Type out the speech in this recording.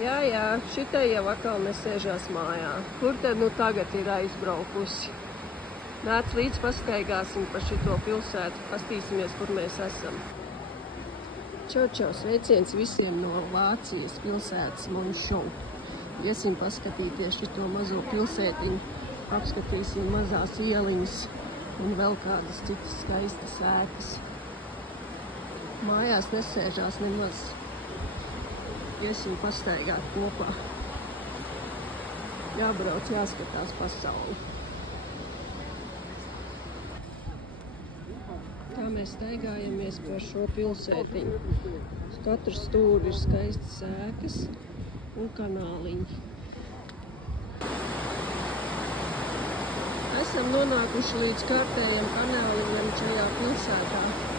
Jā, šitai jau atkal nesēžās mājā. Kur tad nu tagad ir aizbraukusi? Nāc līdz pastaigāsim pa šito pilsētu, pastīsimies, kur mēs esam. Čau, sveiciens visiem no Vācijas pilsētas Monšau. Iesim paskatīties šito mazo pilsētiņu, apskatīsim mazās ieliņas un vēl kādas citas skaistas ēkas. Mājās nesēžās nemaz. Iesim pastaigāt kopā. Jābrauc, jāskatās pasauli. Tā mēs staigājamies pa šo pilsētiņu. Uz katru stūri ir skaistas ēkas un kanāliņi. Esam nonākuši līdz kārtējam kanāliņam šajā pilsētā.